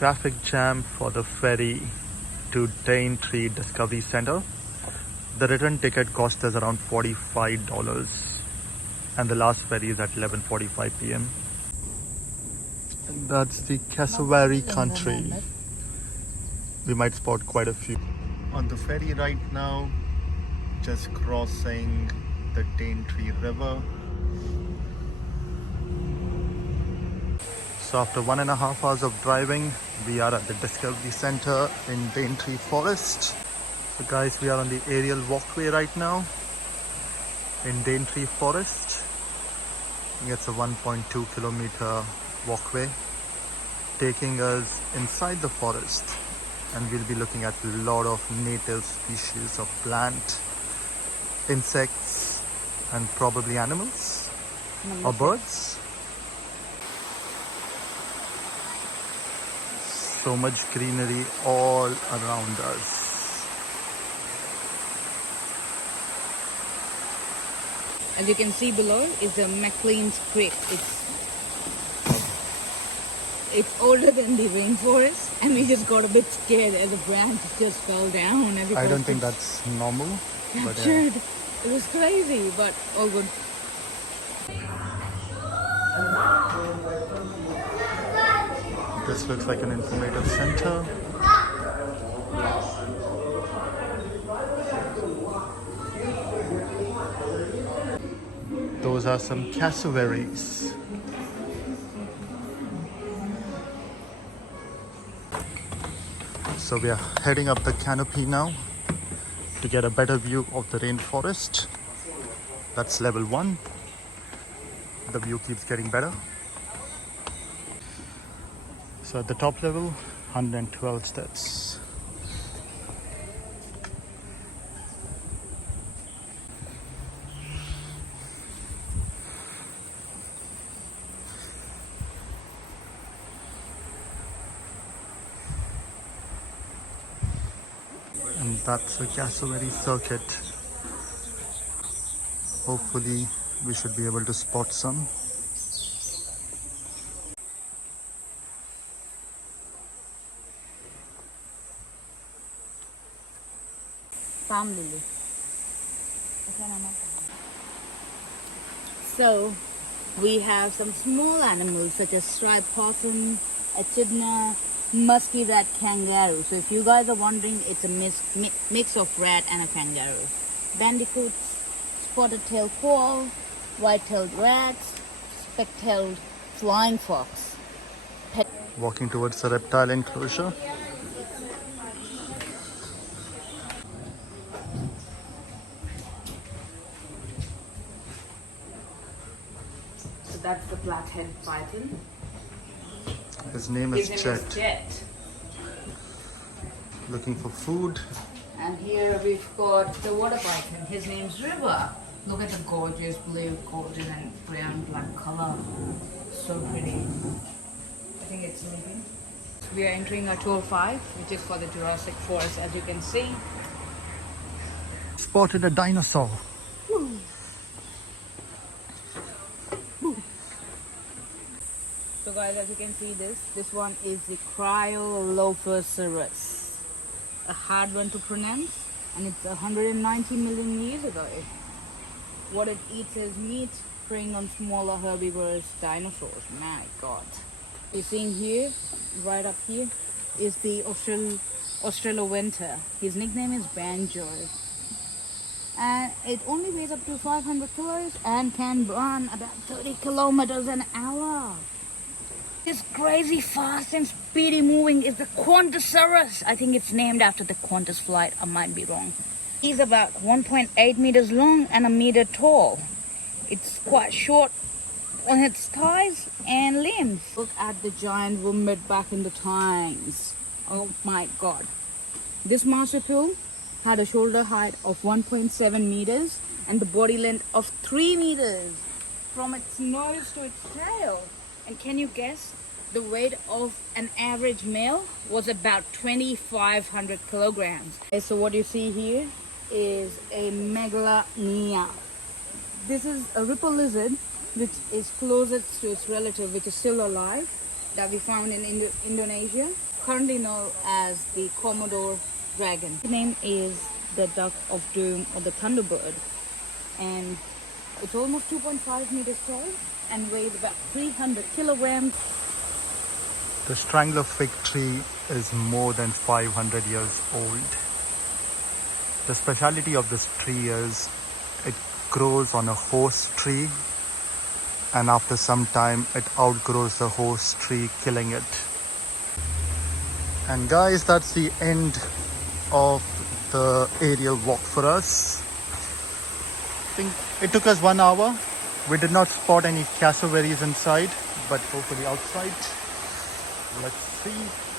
traffic jam for the ferry to Daintree Discovery Centre. The return ticket cost us around $45 and the last ferry is at 11:45 p.m. And that's the cassowary country. We might spot quite a few. On the ferry right now, just crossing the Daintree River. So after 1.5 hours of driving, we are at the Discovery Centre in Daintree Forest. So guys, we are on the aerial walkway right now in Daintree Forest. It's a 1.2 kilometer walkway taking us inside the forest, and we'll be looking at a lot of native species of plant, insects and probably animals or birds. So much greenery all around us. As you can see below is the McLean's Creek. It's older than the rainforest, and we just got a bit scared as the branch just fell down. I don't think that's normal. But It was crazy, but all good. This looks like an informative center. Those are some cassowaries. So we are heading up the canopy now to get a better view of the rainforest. That's level 1. The view keeps getting better. So at the top level, 112 steps. And that's a cassowary circuit. Hopefully we should be able to spot some. Palm lily. So we have some small animals such as striped possum, echidna, musky rat, kangaroo. So if you guys are wondering, it's a mix of rat and a kangaroo. Bandicoots, spotted-tailed quail, white-tailed rats, speck-tailed flying fox. Walking towards the reptile enclosure. So that's the flat-headed python. His name is Jet. Jet. Looking for food. And here we've got the water python. His name's River. Look at the gorgeous blue, golden and brown black color. So pretty. I think it's sleeping. We are entering our tour 5, which is for the Jurassic Forest, as you can see. Spotted a dinosaur. So guys, as you can see this one is the Cryolophosaurus. A hard one to pronounce, and it's 190 million years ago. What it eats is meat, preying on smaller herbivores, dinosaurs. My God. You're seeing here, right up here, is the Australowinter. His nickname is Banjo. And it only weighs up to 500 kilos and can run about 30 kilometers an hour. This crazy fast and speedy moving is the Qantassaurus. I think it's named after the Qantas flight. I might be wrong. He's about 1.8 meters long and a meter tall. It's quite short on its thighs and limbs. Look at the giant wombat back in the times. Oh my God. This marsupial had a shoulder height of 1.7 meters and the body length of 3 meters from its nose to its tail. And can you guess? The weight of an average male was about 2,500 kilograms. Okay, so what you see here is a megalania. This is a ripple lizard which is closest to its relative, which is still alive. that we found in Indonesia, currently known as the Commodore dragon. The name is the duck of doom or the thunderbird, and it's almost 2.5 meters tall and weighs about 300 kilograms. The strangler fig tree is more than 500 years old. The speciality of this tree is it grows on a host tree, and after some time it outgrows the host tree, killing it. And guys, that's the end of the aerial walk for us. I think it took us 1 hour. We did not spot any cassowaries inside, but hopefully outside. Let's see.